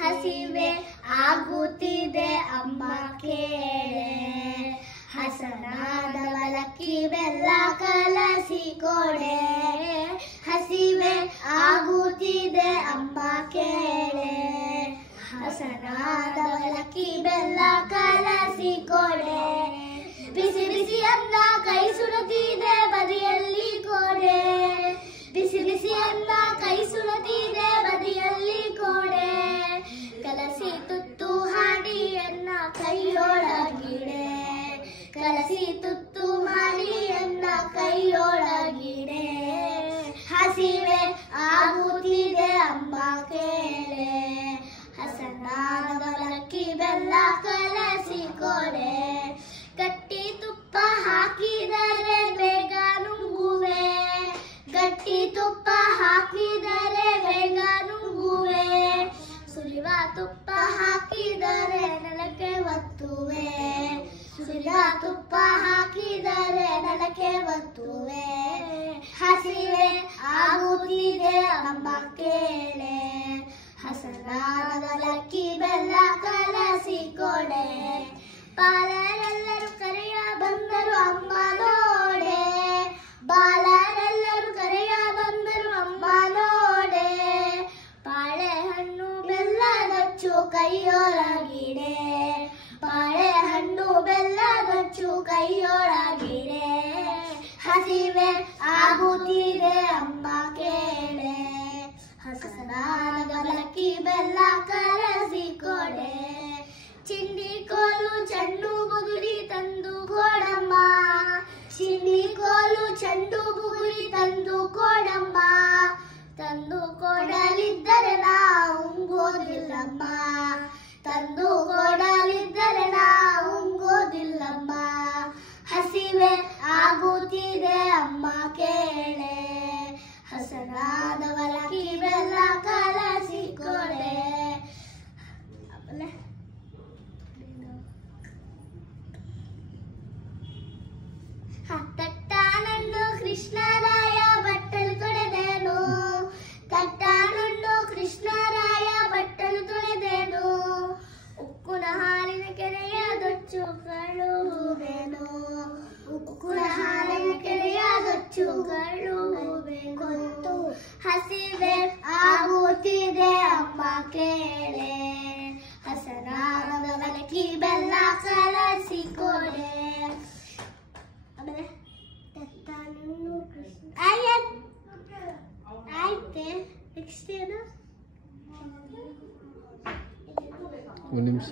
ಹಸಿವೆ ಆಗುತ್ತಿದೆ ಅಮ್ಮ ಕೇಳೆ, ಹಸನಾದ ಅವಲಕ್ಕಿ ಬೆಲ್ಲ ಕಲಸಿಕೊಡೆ. ಹಸಿವೆ ಆಗುತ್ತಿದೆ ಅಮ್ಮ ಕೇಳೆ, ಹಸನಾದ ಅವಲಕ್ಕಿ ಬೆಲ್ಲ ಕಲಸಿಕೊಡೆ. ಬಿಸಿ ಬಿಸಿ ಅನ್ನ ಕೈ ಸುಡುತ್ತಿದೆ ಬದಿಯಲ್ಲಿ ಕೋಡೆ, ಬಿಸಿ ಬಿಸಿ ಅನ್ನ ಕೈ ಸುಡುತ್ತಿದೆ ಬದಿಯಲ್ಲಿ ಕೋಡೆ. ಕಲಸಿ ತುತ್ತು ಹಾಡಿ ಅನ್ನ ಕೈಯೊಳಗಿಡೆ, ಕಲಸಿ ತುತ್ತು ಮಾಡಿ ಅನ್ನ ಕೈಯೊಳಗಿಡೆ. ಹಸಿವೆ ಆಗುತ್ತಿದೆ ಅಮ್ಮ ಕೇಳೆ, ಹಸನಾದ ಅವಲಕ್ಕಿ ಬೆಲ್ಲ ಕಲಸಿಕೊಡೆ. ಗಟ್ಟಿ ತುಪ್ಪ ಹಾಕಿದರೆ ಬೇಗ ನುಂಗುವೆ, ಗಟ್ಟಿ ತುಪ್ಪ ಹಾಕಿದರೆ ಬೇಗ ನುಂಗುವೆ. ಸುರಿವ ತುಪ್ಪ ಹಾಕಿದರೆ ನೆಲಕ್ಕೆ ಒತ್ತುವೆ, ಸುರಿವ ತುಪ್ಪ ಹಾಕಿದರೆ ನೆಲಕ್ಕೆ ಒತ್ತುವೆ. ಹಸಿವೆ ಆಗುತ್ತಿದೆ ಅಮ್ಮ ಕೇಳೆ, ಹಸನಾದ ಅವಲಕ್ಕಿ ಬೆಲ್ಲ ಕಲಸಿಕೊಡೆ. ಬಾಲರೆಲ್ಲರೂ ಕರೆಯ ಬಂದರು ಅಮ್ಮ ನೋಡೆ, ಬಾಲರೆಲ್ಲರೂ ಕರೆಯ ಬಂದರು ಅಮ್ಮ ನೋಡೆ. ಬಾಳೆಹಣ್ಣು ಬೆಲ್ಲದಚ್ಚು ಕೈಯೊಳಗಿಡೆ, ಬಾಳೆಹಣ್ಣು ಬೆಲ್ಲದಚ್ಚು ಕೈಯೊಳಗಿಡೆ. ಹಸಿವೆ ಆಗುತ್ತಿದೆ ಅಮ್ಮ ಕೇಳೆ, ಹಸನಾದ ಅವಲಕ್ಕಿ ಬೆಲ್ಲ ಕಲಸಿಕೊಡೆ. ಚಿಂಡಿ ಕೋಲು ಚೆಂಡು ಬುಗುರಿ ತಂದು ಕೊಡಮ್ಮ, ಚಿಂಡಿ ಕೋಲು ಚೆಂಡು ಬುಗುರಿ ತಂದು ಕೊಡಮ್ಮ. ತಂದು ಕೊಡಲಿದ್ದರೆ ನಾ ಉಂಗೋದಿಲ್ಲಮ್ಮ, ತಂದು ಕೊಡಲಿದ್ದರೆ ನಾ ಉಂಗೋದಿಲ್ಲಮ್ಮ. ಹಸಿವೆ ಆಗುತ್ತಿದೆ ಅಮ್ಮ ಕೇಳೆ, ಹಸನಾದ ಅವಲಕ್ಕಿ ಬೆಲ್ಲ ಕಲಸಿಕೊಡೆ. ತಟ್ಟಾನಂಡು ಕೃಷ್ಣರಾಯ ಬಟ್ಟಲು ತೊಳೆದೇನು, ತಟ್ಟಾನಂಡು ಕೃಷ್ಣರಾಯ ಬಟ್ಟಲು ತೊಳೆದೇನು. ಉಕ್ಕುನ ಹಾಲಿನ ಕೆರೆಯ ದೊಚ್ಚು ಕಳುಹುವೆನು, ಉಕ್ಕುನ ಹಾಲಿನ ಕೆರೆಯ ದೊಚ್ಚು ಕಳುಹುವೆನು. ಹಸಿವೆ ಆಗುತ್ತಿದೆ ಅಮ್ಮ ಕೇಳೆ, ಹಸನಾದ ಅವಲಕ್ಕಿ ಬೆಲ್ಲ ಕಲಸಿಕೊಡೆ. ಆಯ್ತೆ ನೆಕ್ಸ್ಟ್ ಏನು? ಒಂದು ನಿಮಿಷ.